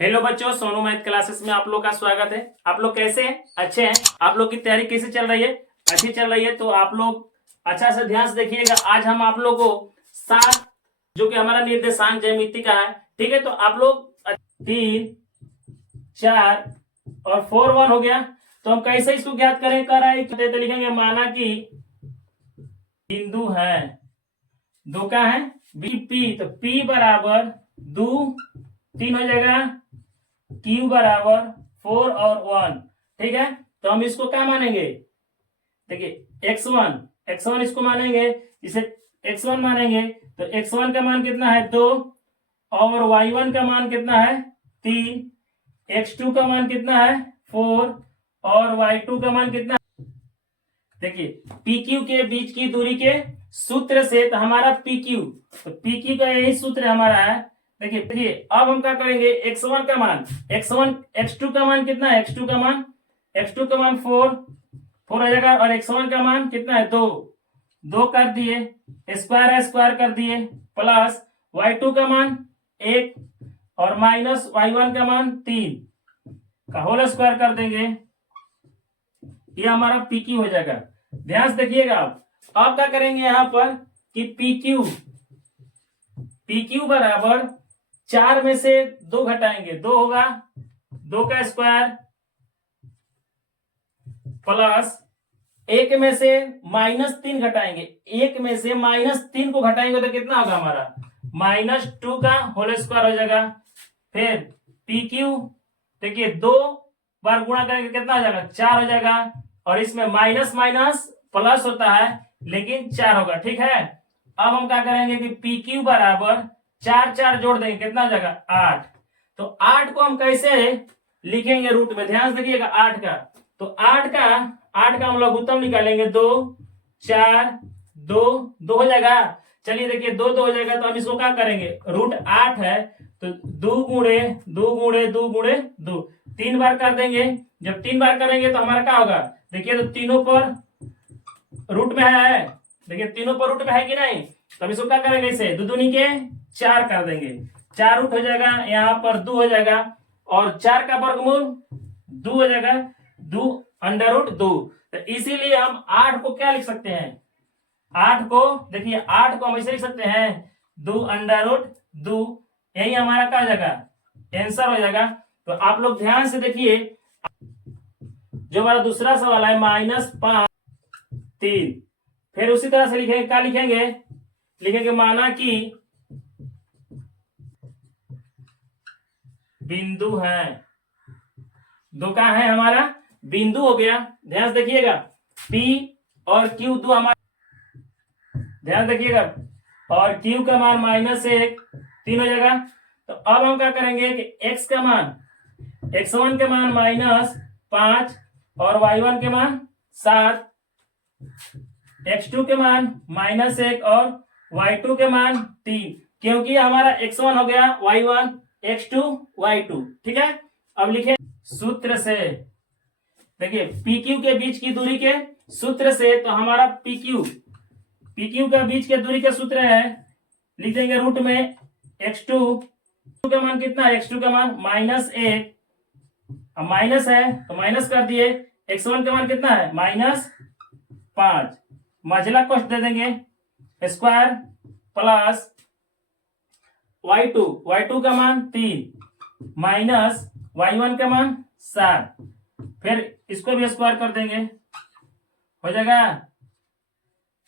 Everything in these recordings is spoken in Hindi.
हेलो बच्चों, सोनू मैथ क्लासेस में आप लोग का स्वागत है। आप लोग कैसे हैं? अच्छे हैं? आप लोग की तैयारी कैसे चल रही है? अच्छी चल रही है तो आप लोग अच्छा से ध्यान से देखिएगा। आज हम आप लोग को 7 जो कि हमारा निर्देशांक ज्यामिति का है, ठीक है। तो आप लोग 3, 4 और 4 1 हो गया। तो हम कैसे इसको ज्ञात करें? कर रहे तो लिखेंगे माना कि बिंदु है दो का है बी पी, तो पी बराबर 2 3 हो जाएगा, क्यू बराबर 4 और 1, ठीक है। तो हम इसको क्या मानेंगे? देखिए x1 इसको मानेंगे, इसे x1 मानेंगे। तो x1 का मान कितना है? 2 और y1 का मान कितना है? 3। x2 का मान कितना है? 4 और y2 का मान कितना है? देखिए PQ के बीच की दूरी के सूत्र से, तो हमारा PQ, तो PQ का यही सूत्र हमारा है। देखिए अब हम क्या करेंगे? x1 का मान, x2 का मान कितना है? x2 का मान 4 आ जाएगा, और x1 का मान कितना है? 2 कर दिए, स्क्वायर कर दिए, प्लस y2 का मान 1 और माइनस y1 का मान 3 का होल स्क्वायर कर देंगे। ये हमारा PQ हो जाएगा। ध्यान से देखिएगा। आप क्या करेंगे यहां पर कि PQ बराबर 4 में से 2 घटाएंगे, 2 होगा, 2 का स्क्वायर प्लस 1 में से -3 घटाएंगे, 1 में से -3 को घटाएंगे तो कितना होगा हमारा? -2 का होल स्क्वायर हो जाएगा। फिर PQ देखिए 2 बार गुणा करेंगे कितना हो जाएगा? 4 हो जाएगा, और इसमें माइनस माइनस प्लस होता है लेकिन 4 होगा, ठीक है। अब हम क्या करेंगे कि PQ बराबर 4 जोड़ देंगे, कितना हो जाएगा? 8। तो 8 को हम कैसे लिखेंगे रूट में? ध्यान से देखिएगा 8 का। तो 8 का हम लघुत्तम निकालेंगे, 2 4 2 2 हो जाएगा। चलिए देखिए 2 2 हो जाएगा, तो हम इसको क्या करेंगे? रूट 8 है तो 2 गुणे 2 गुणे 2 गुणे 2 3 बार कर देंगे। जब 3 बार करेंगे तो हमारा क्या होगा? देखिए तो तीनों पर रूट में है, देखिए तीनों पर रूट में है कि नहीं। तो हम इसको क्या करेंगे? इसे 2 दूनी के 4 कर देंगे, 4 रूट हो जाएगा, यहाँ पर 2 हो जाएगा, और 4 का वर्गमूल 2 हो जाएगा, 2 अंडर रूट 2। तो इसीलिए हम 8 को क्या लिख सकते हैं? 8 को देखिए 8 को हम ऐसे लिख सकते हैं 2 अंडर रूट 2। यही हमारा क्या हो जाएगा? आंसर हो जाएगा। तो आप लोग ध्यान से देखिए, जो हमारा दूसरा सवाल है -5 3, फिर उसी तरह से लिखेंगे, क्या लिखेंगे? लिखेंगे माना कि बिंदु है दो का है, हमारा बिंदु हो गया। ध्यान से देखिएगा P और Q दो हमारा, ध्यान देखिएगा, और Q का मान -1 3 हो जाएगा। तो अब हम क्या करेंगे कि x का मान, x1 के मान -5 और y1 के मान 7, x2 के मान -1 और y2 के मान 3, क्योंकि हमारा x1 हो गया y1 x2 y2, ठीक है। अब लिखे सूत्र से, देखिए PQ के बीच की दूरी के सूत्र से, तो हमारा PQ का बीच के दूरी का सूत्र है, लिख देंगे रूट में x2 का मान कितना है? x2 का मान -1, अब माइनस है तो माइनस कर दिए, x1 का मान कितना है? -5, मझला कोष्ठ दे देंगे स्क्वायर प्लस y2 का मान 3 माइनस y1 का मान 7, फिर इसको भी स्क्वायर कर देंगे, हो जाएगा।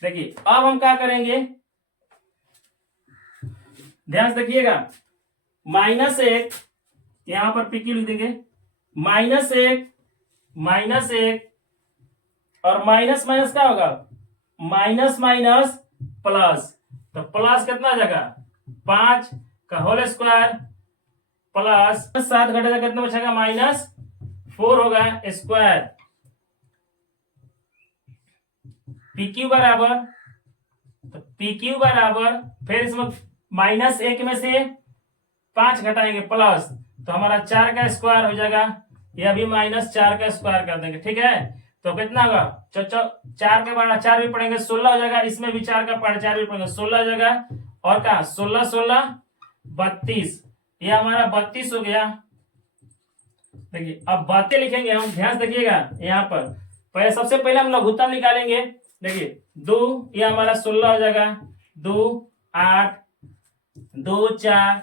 देखिए अब हम क्या करेंगे? ध्यान से देखिएगा, -1 यहां पर PQ लिख देंगे, -1 और माइनस माइनस क्या होगा? माइनस माइनस प्लस, तो प्लस कितना आ जाएगा? 5 का होल स्क्वायर प्लस 7 घटा जाएगा, कितना बचेगा? -4 होगा स्क्वायर। PQ बराबर, तो PQ बराबर, फिर इसमें -1 में से 5 घटाएंगे प्लस, तो हमारा 4 का स्क्वायर हो जाएगा, यह भी -4 का स्क्वायर कर देंगे, ठीक है। तो कितना होगा? 4 के बाद 4 भी पढ़ेंगे 16 हो जाएगा, इसमें भी 4 का पढ़ 4 भी पढ़ेंगे 16 हो जाएगा, और कहा 16 16 32, ये हमारा 32 हो गया। देखिए अब बातें लिखेंगे हम, ध्यान से देखिएगा यहाँ पर। पहले सबसे पहले हम लघुत्तम निकालेंगे। देखिए 2, ये हमारा 16 हो जाएगा, 2 8 2 4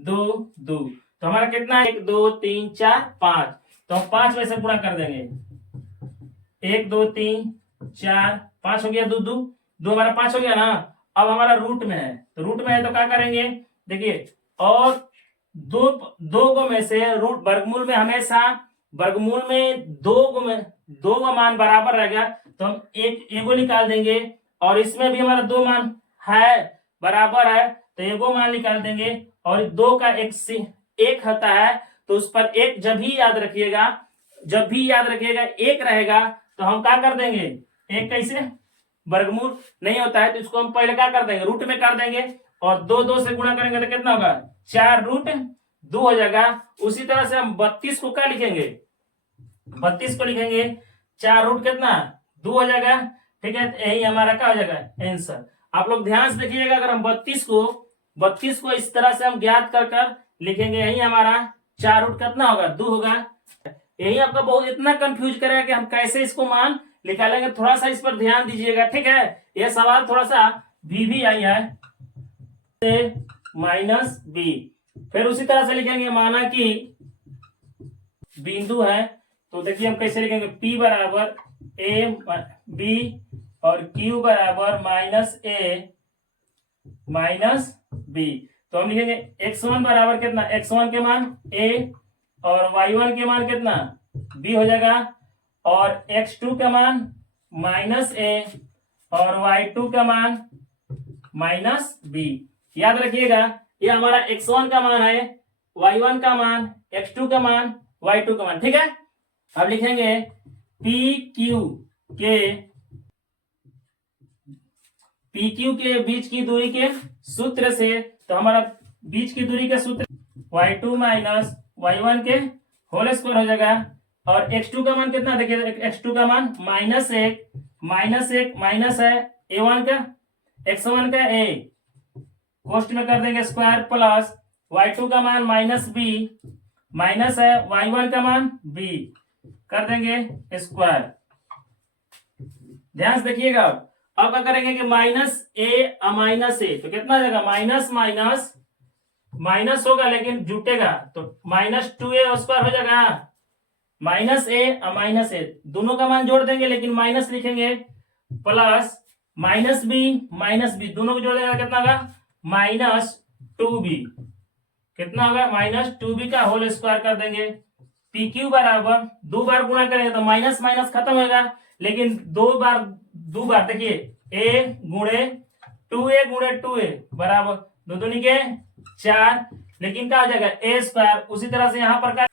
2 2, तो हमारा कितना है 1 2 3 4 5, तो हम 5 में से गुणा कर देंगे। 1 2 3 4 5 हो गया, 2 2 2 हमारा 5 हो गया ना। अब हमारा रूट में है, तो रूट में है तो क्या करेंगे, देखिए और दो दो गो में से रूट वर्गमूल में हमेशा वर्गमूल में दो गो मान बराबर रहेगा, तो हम एगो निकाल देंगे। और इसमें भी हमारा 2 मान है बराबर है, तो एगो मान निकाल देंगे। और 2 का एक होता है, तो उस पर एक जब भी याद रखिएगा, एक रहेगा तो हम क्या कर देंगे, एक कैसे वर्गमूल नहीं होता है तो इसको हम पहले क्या कर देंगे, रूट में कर देंगे। और 2 से गुणा करेंगे तो कितना होगा, 4√2 हो जाएगा। उसी तरह से हम 32 को क्या लिखेंगे, 32 को लिखेंगे 4 रूट कितना 2 हो जाएगा। ठीक है, यही हमारा क्या हो जाएगा आंसर। आप लोग ध्यान से देखिएगा, अगर हम 32 को इस तरह से हम ज्ञात कर लिखेंगे, यही हमारा 4 रूट कितना होगा 2 होगा। यही आपका बहुत इतना कंफ्यूज करेगा कि हम कैसे इसको मान निकालेंगे, थोड़ा सा इस पर ध्यान दीजिएगा। ठीक है, यह सवाल थोड़ा सा भी आई है -b। फिर उसी तरह से लिखेंगे, माना कि बिंदु है, तो देखिए हम कैसे लिखेंगे, P बराबर AB और Q बराबर -a -b। तो हम लिखेंगे x1 बराबर कितना, x1 के मान a और y1 के मान कितना b हो जाएगा। और x2 का मान -a और y2 का मान -b। याद रखिएगा, ये हमारा x1 का मान है, y1 का मान, x2 का मान, y2 का मान। ठीक है, अब लिखेंगे PQ के बीच की दूरी के सूत्र से, तो हमारा बीच की दूरी का सूत्र y2 माइनस y1 के होल स्क्वायर हो जाएगा। और x2 का मान कितना, देखिए x2 का मान -1 माइनस है a1 का, x1 का a कोष्ट में कर देंगे स्क्वायर, प्लस y2 का मान -b माइनस है y1 का मान b कर देंगे स्क्वायर। ध्यान से देखिएगा, अब क्या करेंगे कि -a तो कितना आ जाएगा, माइनस होगा लेकिन जुटेगा, तो -2a स्क्वायर हो जाएगा। -a दोनों का मान जोड़ देंगे लेकिन माइनस लिखेंगे, प्लस -b दोनों को जोड़ देंगे कितना होगा, -2b। कितना होगा, -2b का होल स्क्वायर कर देंगे। PQ बराबर 2 बार गुणा करेंगे तो माइनस माइनस खत्म होगा, लेकिन दो बार देखिए a गुणे 2a बराबर 2 दूनी के 4, लेकिन क्या हो जाएगा a स्क्वायर। उसी तरह से यहाँ पर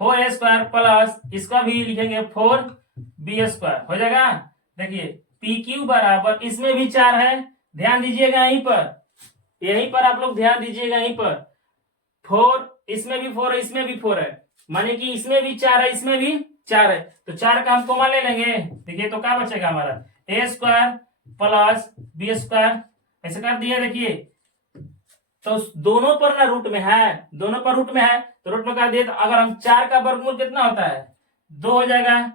4a स्क्वायर प्लस इसका भी लिखेंगे 4b स्क्वायर हो जाएगा। देखिए PQ बराबर, इसमें भी 4 है, ध्यान दीजिएगा यहीं पर आप लोग ध्यान दीजिएगा, यहीं पर 4, इसमें भी 4 है, इसमें भी 4 है, माने कि इसमें भी 4 है, इसमें भी 4 है, तो 4 का हम कॉमन ले लेंगे। देखिए तो क्या बचेगा हमारा, a square plus b square, ऐसे कर दिया। देखिए तो दोनों पर ना रूट में है, तो रूट में कर दिए, तो अगर हम 4 का वर्गमूल कितना होता है 2 हो जाएगा,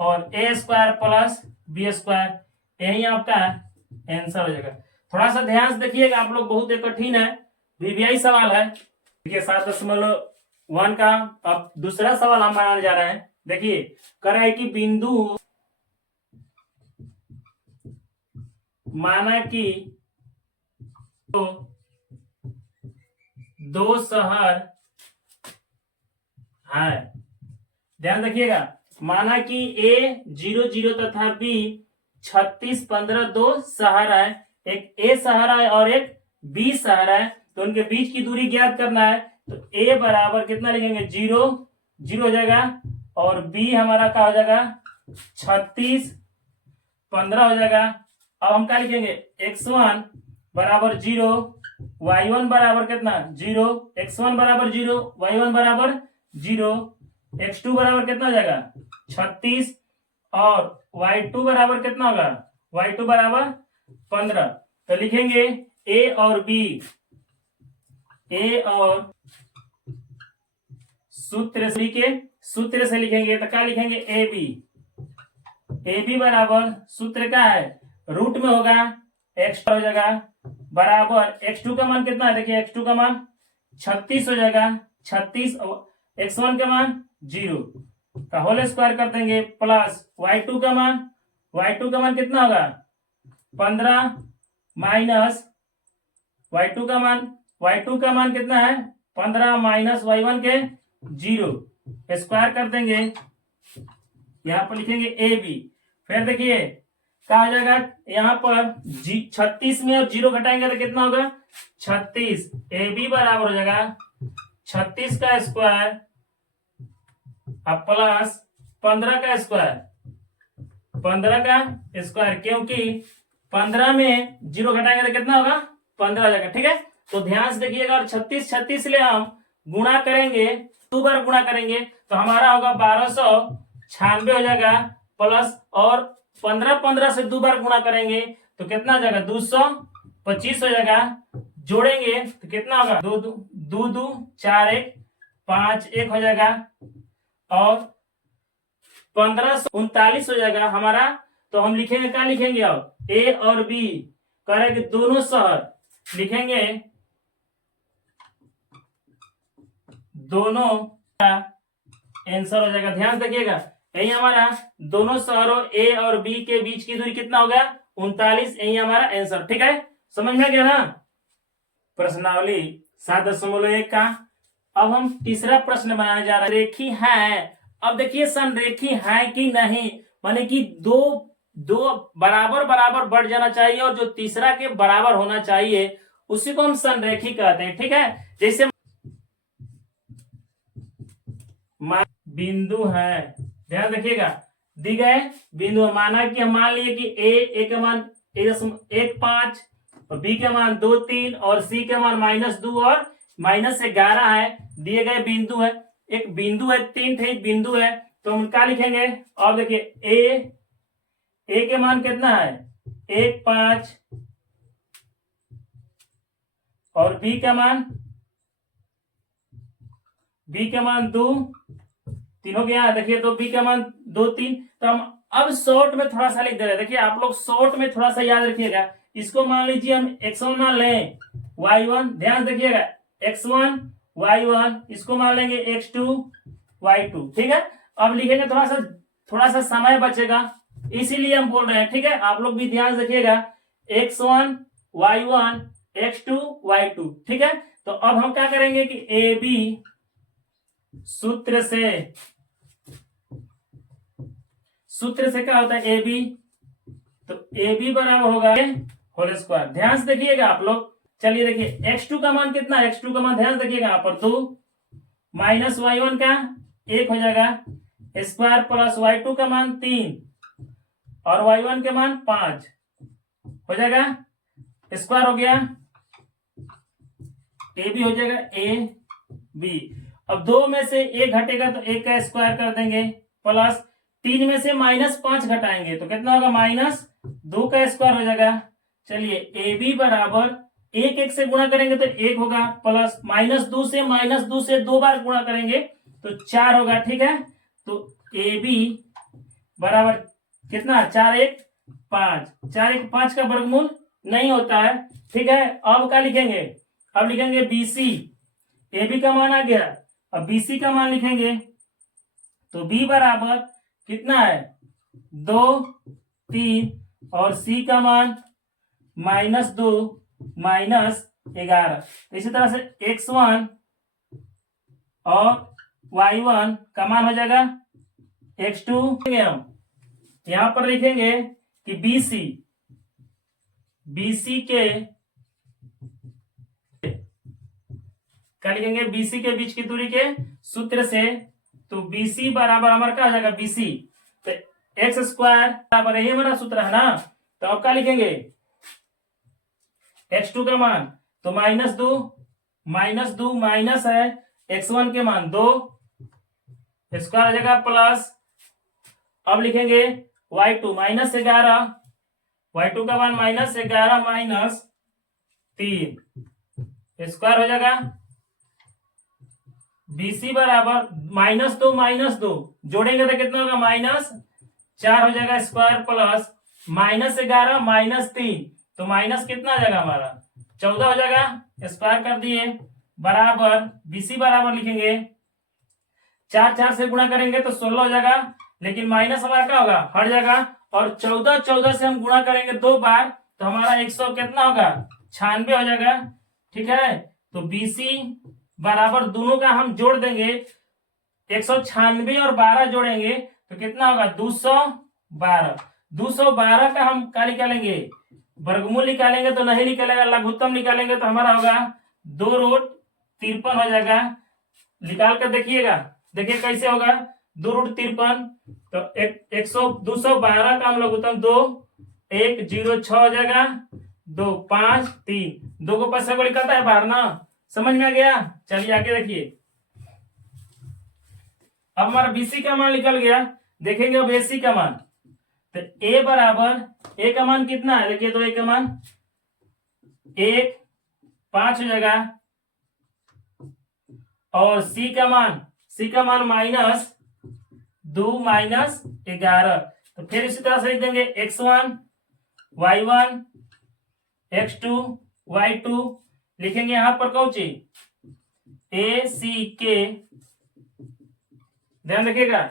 और a square plus b square, यही आपका आंसर हो जाएगा। थोड़ा सा ध्यान से देखिएगा आप लोग, बहुत कठिन है, वीवीआई सवाल है। देखिए 7.1 का अब दूसरा सवाल हम बनाने जा रहे हैं। देखिए कर रहा है कि बिंदु माना कि तो 2 शहर है, ध्यान रखिएगा, माना कि A 0 तथा B 36 15 2 शहर है, एक A शहर है और एक B शहर है, तो उनके बीच की दूरी ज्ञात करना है। तो A बराबर कितना लिखेंगे 0 हो जाएगा, और B हमारा क्या हो जाएगा 36 15 हो जाएगा। अब हम क्या लिखेंगे, x1 बराबर 0, y1 बराबर कितना 0, x1 बराबर 0, y1 बराबर 0, x2 बराबर कितना हो जाएगा 36, और y2 बराबर कितना होगा, y2 बराबर 15। तो लिखेंगे A और सूत्र से लिखेंगे तो क्या लिखेंगे, ए बी बराबर सूत्र क्या है, रूट में होगा x हो जाएगा बराबर x2 का मान कितना है, देखिए x2 का मान 36 हो जाएगा, 36 x1 का मान 0 का होल स्क्वायर कर देंगे प्लस y2 का मान कितना होगा 15 माइनस y2 का मान कितना है 15 माइनस y1 के 0 स्क्वायर कर देंगे, यहाँ पर लिखेंगे ए बी। फिर देखिए क्या हो जाएगा, यहाँ पर 36 में और 0 घटाएंगे तो कितना होगा 36, ए बी बराबर हो जाएगा 36 का स्क्वायर अब प्लस 15 का स्क्वायर, क्योंकि 15 में 0 घटाएंगे तो कितना होगा 15 हो जाएगा। ठीक है, तो ध्यान से देखिएगा, और 36 ले हम गुणा करेंगे, 2 बार गुणा करेंगे तो हमारा होगा 1296 हो जाएगा, प्लस और 15 से 2 बार गुणा करेंगे तो कितना हो जाएगा 225 हो जाएगा, जोड़ेंगे तो कितना होगा 2 4 1 5 1 हो जाएगा और 1539 हो जाएगा हमारा। तो हम लिखेंगे क्या लिखेंगे, अब ए और बी करेंगे दोनों शहर, लिखेंगे दोनों का आंसर हो जाएगा। ध्यान देखिएगा, यही हमारा दोनों शहरों ए और बी के बीच की दूरी कितना हो गया 39, यही हमारा आंसर। ठीक है, समझ में गया ना। प्रश्नावली 7.1 का अब हम तीसरा प्रश्न बनाने जा रहे हैं। रेखी है, अब देखिए संरेखी है कि नहीं, माने कि दो बराबर बढ़ जाना चाहिए और जो तीसरा के बराबर होना चाहिए उसी को हम संरेखी कहते हैं। ठीक है, जैसे बिंदु है, ध्यान रखिएगा, दी गए बिंदु माना कि हम मान लिए कि ए का मान 1.5 और बी का मान 2.3 और सी का मान -2 और -11 है, दिए गए बिंदु है, एक बिंदु है, 3 थे बिंदु है, तो हम क्या लिखेंगे। अब देखिए ए के मान कितना है 1.5 और बी का मान 2.3 हो गया। देखिए तो बी का मान 2.3, तो हम अब शॉर्ट में थोड़ा सा लिख दे रहे हैं। देखिए आप लोग शॉर्ट में थोड़ा सा याद रखिएगा, इसको मान लीजिए हम x1 मान लें, y1, ध्यान देखिएगा x1 y1, इसको मान लेंगे x2 y2। ठीक है, अब लिखेंगे थोड़ा सा समय बचेगा, इसीलिए हम बोल रहे हैं। ठीक है, आप लोग भी ध्यान रखिएगा x1 y1 x2 y2। ठीक है, तो अब हम क्या करेंगे कि ए बी सूत्र से क्या होता है ए बी, तो ए बी बराबर होगा होल स्क्वायर। ध्यान से देखिएगा आप लोग, चलिए देखिए x2 का मान कितना है, x2 का मान ध्यान से देखिएगा यहाँ पर 2 माइनस y1 का 1 हो जाएगा स्क्वायर प्लस y2 का मान 3 और y1 के मान 5 हो जाएगा, स्क्वायर हो गया, ए बी हो जाएगा ए बी। अब 2 में से 1 घटेगा तो 1 का स्क्वायर कर देंगे, प्लस 3 में से -5 घटाएंगे तो कितना होगा -2 का स्क्वायर हो जाएगा। चलिए ए बी बराबर 1 से गुणा करेंगे तो 1 होगा, प्लस -2 से 2 बार गुणा करेंगे तो 4 होगा। ठीक है, तो ए बी बराबर कितना 4 1 5 का वर्गमूल नहीं होता है। ठीक है, अब क्या लिखेंगे, अब लिखेंगे BC, ए बी का मान आ गया, अब BC का मान लिखेंगे तो B बराबर कितना है 2 3 और C का मान -2 -11। इसी तरह से x1 और y1 का मान हो जाएगा x2। हम यहां पर लिखेंगे कि BC के क्या लिखेंगे, BC के बीच की दूरी के सूत्र से, तो BC बराबर हमारा क्या हो जाएगा BC, तो x स्क्वायर बराबर, यही हमारा सूत्र है ना। तो अब क्या लिखेंगे x2 का मान तो -2 माइनस है x1 के मान 2 स्क्वायर हो जाएगा, प्लस अब लिखेंगे y2 -11, y2 का मान -11 -3 स्क्वायर हो जाएगा, BC बराबर -2 जोड़ेंगे तो कितना होगा -4 हो जाएगा स्क्वायर प्लस -11 -3 तो माइनस कितना आ जाएगा हमारा 14 हो जाएगा। स्क्वायर कर दिए बराबर BC बराबर लिखेंगे 4 से गुणा करेंगे तो 16 हो जाएगा, लेकिन माइनस हमारा क्या होगा हट जाएगा। और 14 से हम गुणा करेंगे 2 बार तो हमारा 100 कितना होगा 96 हो जाएगा। ठीक है, तो BC बराबर दोनों का हम जोड़ देंगे 196 और 12 जोड़ेंगे तो कितना होगा 212। 212 का हम क्या निकालेंगे वर्गमूल निकालेंगे तो नहीं निकलेगा, लघुत्तम निकालेंगे तो हमारा होगा 2√53 हो जाएगा। निकाल कर देखिएगा, देखिए कैसे होगा 2√53 तो 212 का हम लघुत्तम 2106 हो जाएगा 253 2 को पैसे को निकलता है बाहर ना, समझ में आ गया। चलिए आगे देखिए, अब हमारा BC का मान निकल गया, देखेंगे अब AC का मान। तो A बराबर A का मान कितना है देखिए, तो A का मान 5 हो जाएगा और C का मान -2 -11 तो फिर इसी तरह से लिख देंगे x1 y1 x2 y2 लिखेंगे यहां पर कौन चीज AC के, ध्यान रखिएगा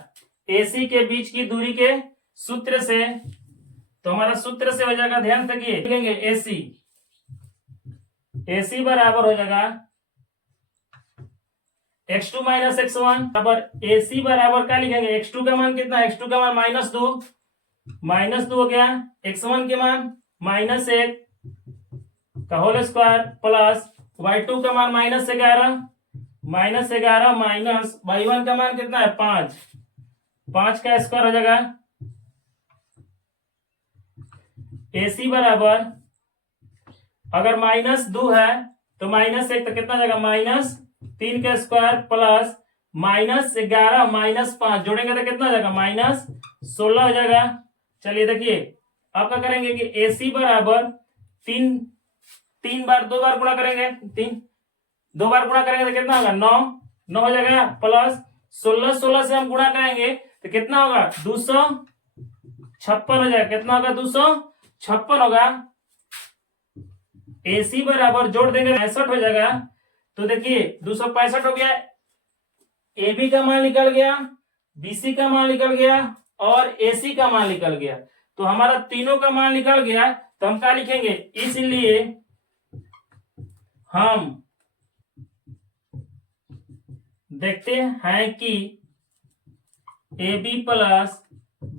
AC के बीच की दूरी के सूत्र से, तो हमारा सूत्र से हो जाएगा, ध्यान रखिए लिखेंगे AC बराबर हो जाएगा x2 - x1 बराबर AC बराबर क्या लिखेंगे x2 का मान कितना है, x2 का मान -2 हो गया, x1 के मान -1 का होल स्क्वायर प्लस y2 का मान -11 माइनस y1 का मान कितना है 5 का स्क्वायर हो जाएगा। AC बराबर अगर -2 है तो -1 तो कितना जाएगा -3 का स्क्वायर प्लस -11 -5 जोड़ेंगे तो कितना जाएगा -16 हो जाएगा। चलिए देखिए अब क्या करेंगे कि AC बराबर 2 बार गुणा करेंगे, 2 बार गुणा करेंगे तो कितना होगा 9 हो जाएगा प्लस 16 से हम गुणा करेंगे तो कितना होगा 256 हो जाएगा, कितना होगा 256 होगा। AC बराबर जोड़ देंगे 65 हो जाएगा, तो देखिए 265 हो गया, AB का मान निकल गया, BC का मान निकल गया और AC का मान निकल गया, तो हमारा तीनों का मान निकल गया। तो हम क्या लिखेंगे, इसलिए हम देखते हैं कि AB प्लस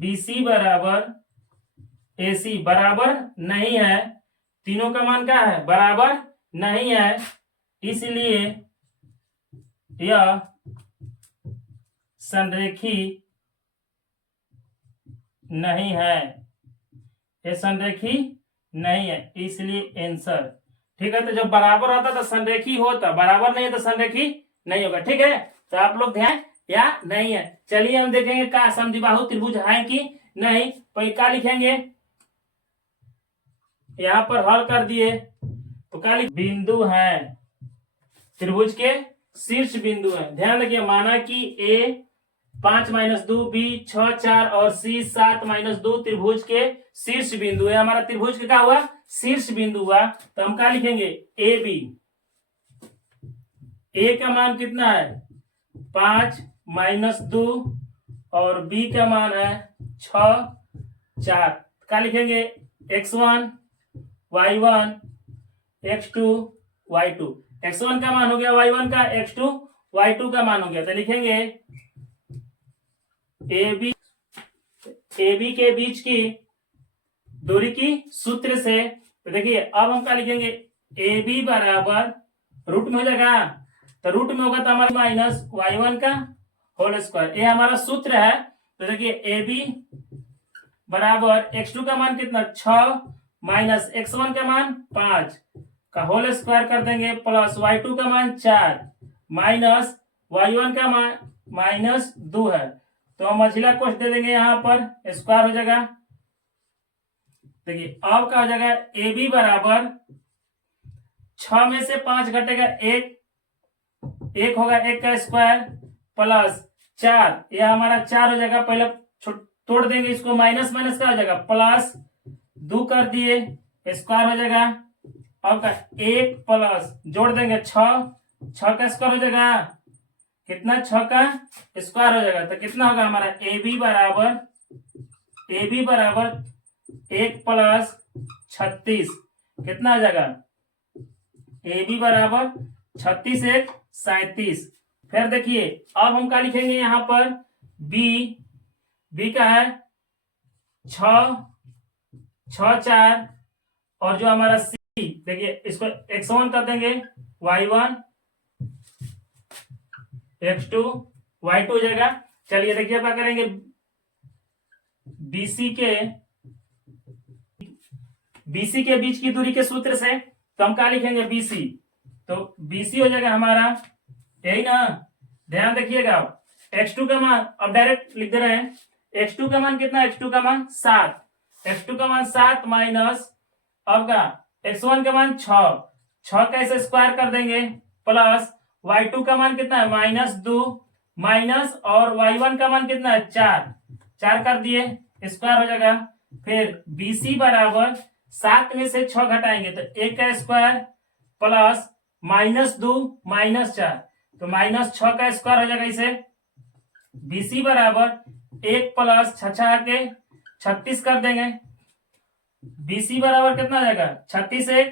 BC बराबर AC बराबर नहीं है, तीनों का मान क्या है बराबर नहीं है, इसलिए यह संरेखी नहीं है, यह संरेखी नहीं है, इसलिए आंसर। ठीक है, तो जब बराबर होता तो संरेखी होता, बराबर नहीं है तो संरेखी नहीं होगा। ठीक है, तो आप लोग ध्यान या नहीं है। चलिए हम देखेंगे क्या समद्विबाहु त्रिभुज है कि नहीं, तो क्या लिखेंगे यहां पर हल कर दिए तो क्या बिंदु है, त्रिभुज के शीर्ष बिंदु है। ध्यान रखिए, माना कि A 5 - 2 B 6 4 और C 7 - 2 त्रिभुज के शीर्ष बिंदु है। हमारा त्रिभुज का क्या हुआ शीर्ष बिंदु हुआ, तो हम क्या लिखेंगे AB। A का मान कितना है 5 - 2 और B का मान है 6 4, क्या लिखेंगे x1 y1 x2 y2, x1 का मान हो गया y1 का, x2 y2 का मान हो गया, तो लिखेंगे AB के बीच की दूरी की सूत्र से। तो देखिए अब हम क्या लिखेंगे AB बराबर रूट में हो जाएगा, तो रूट में होगा तो हमारा -y1 का होल स्क्वायर, ये हमारा सूत्र है। तो देखिए AB बराबर x2 का मान कितना 6 माइनस x1 का मान 5 का होल स्क्वायर कर देंगे प्लस y2 का मान 4 माइनस y1 का मान -2 है, तो हम मझिला कोष्ठ दे देंगे यहाँ पर स्क्वायर हो जाएगा। देखिए अब क्या हो जाएगा AB बराबर 6 में से 5 घटेगा 1 एक होगा एक का स्क्वायर प्लस 4, यह हमारा 4 हो जाएगा। पहले तोड़ देंगे इसको, माइनस माइनस क्या हो जाएगा प्लस, 2 कर दिए स्क्वायर हो जाएगा। अब का 1 प्लस जोड़ देंगे 6, 6 का स्क्वायर हो जाएगा कितना, 6 का स्क्वायर हो जाएगा। तो कितना होगा हमारा ए बी बराबर 1 प्लस 36, कितना हो जाएगा ए बी बराबर 36 1 37। फिर देखिए अब हम क्या लिखेंगे यहाँ पर, बी का है 6 6 4, और जो हमारा सी, देखिए इसको x1 कर देंगे, y1 x2 y2 हो जाएगा। चलिए देखिए क्या करेंगे, बीसी के बीच की दूरी के सूत्र से तो हम क्या लिखेंगे बीसी, तो बीसी हो जाएगा हमारा, यही ना, ध्यान देखिएगा। x2 का मान अब डायरेक्ट लिख दे रहे हैं, x2 का मान कितना, x2 का मान 7, x2 का मान 7 माइनस अब का x1 का मान 6, 6 का ऐसे स्क्वायर कर देंगे प्लस y2 का मान कितना है -2 माइनस, और y1 का मान कितना है 4, 4 कर दिए स्क्वायर हो जाएगा। फिर BC बराबर 7 में से 6 घटाएंगे तो 1 का स्क्वायर प्लस -2 -4, तो -6 का स्क्वायर हो जाएगा। इसे BC बराबर 1 प्लस 6 के 36 कर देंगे, BC बराबर कितना हो जाएगा 36 1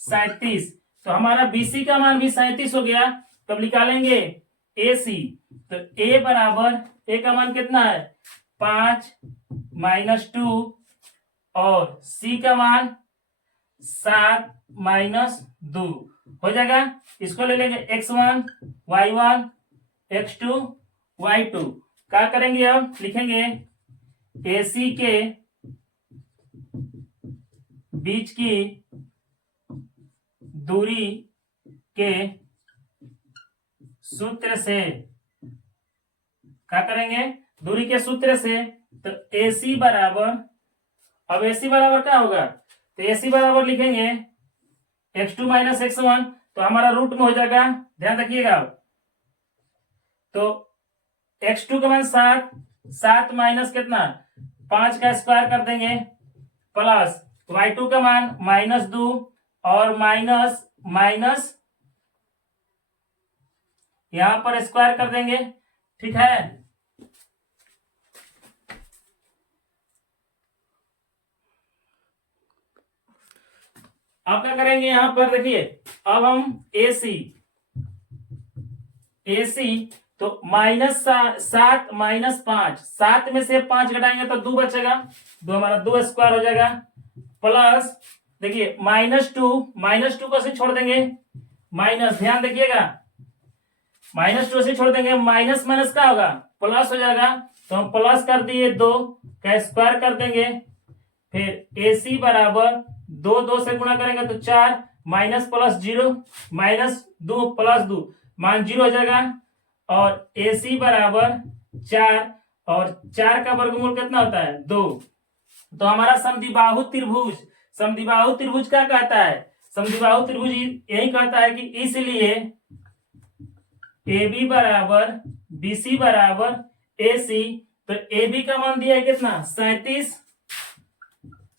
37। तो हमारा BC का मान भी 37 हो गया। तब निकालेंगे AC, तो A बराबर, A का मान कितना है 5 -2, और C का मान 7 -2 हो जाएगा। इसको ले लेंगे x1 y1 x2 y2, क्या करेंगे अब लिखेंगे AC के बीच की दूरी के सूत्र से, क्या करेंगे दूरी के सूत्र से, तो AC बराबर, अब AC बराबर क्या होगा, तो AC बराबर लिखेंगे x2 माइनस x1, तो हमारा रूट में हो जाएगा, ध्यान रखिएगा। तो x2 का मान 7, 7 माइनस कितना 5 का स्क्वायर कर देंगे प्लस y2 का मान -2 और माइनस माइनस यहां पर स्क्वायर कर देंगे, ठीक है। अब क्या करेंगे यहां पर देखिए, अब हम AC तो -7 -5, 7 में से 5 घटाएंगे तो 2 बचेगा, 2 हमारा 2 स्क्वायर हो जाएगा प्लस, देखिए -2 को से छोड़ देंगे माइनस, ध्यान देखिएगा -2 से छोड़ देंगे, माइनस माइनस क्या होगा प्लस हो जाएगा। तो हम प्लस कर दिए 2 का स्क्वायर कर देंगे, फिर AC बराबर 2 2 से गुणा करेंगे तो 4 माइनस प्लस 0 -2 प्लस 2 मान 0 हो जाएगा, और AC बराबर 4, और 4 का वर्गमूल कितना होता है 2। तो हमारा समद्विबाहु त्रिभुज क्या कहता है, समद्विबाहु त्रिभुज यही कहता है कि इसलिए AB बराबर BC बराबर AC, तो AB का मान दिया है कितना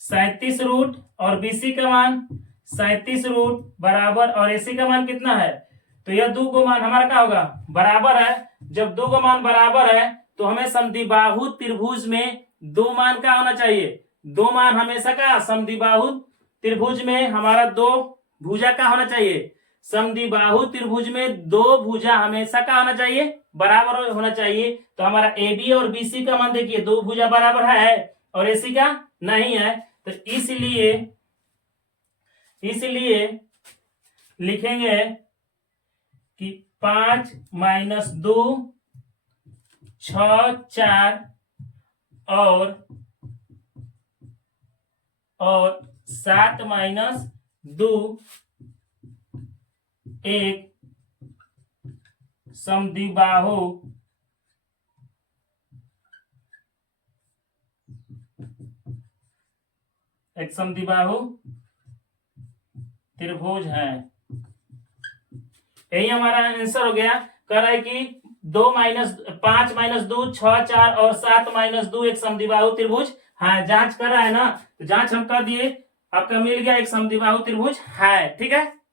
37 रूट, और BC का मान 37 रूट बराबर, और AC का मान कितना है, तो यह दो को मान हमारा क्या होगा बराबर है। जब दो को मान बराबर है तो हमें समद्विबाहु त्रिभुज में दो मान का होना चाहिए, दो मान हमेशा का समद्विबाहु त्रिभुज में हमारा दो भुजा का होना चाहिए, समद्विबाहु त्रिभुज में दो भुजा हमेशा का होना चाहिए बराबर होना चाहिए। तो हमारा AB और BC का मान देखिए दो भुजा बराबर है और AC का नहीं है, तो इसलिए लिखेंगे कि 5 - 2 6 4 और 7 - 2 एक समद्विबाहु त्रिभुज है। यही हमारा आंसर हो गया। कह रहा है कि 5 - 2 6 4 और 7 - 2 एक समद्विबाहु त्रिभुज। हाँ, जांच कर रहा है ना, तो जांच हम कर दिए, आपका मिल गया एक समद्विबाहु त्रिभुज है। ठीक है।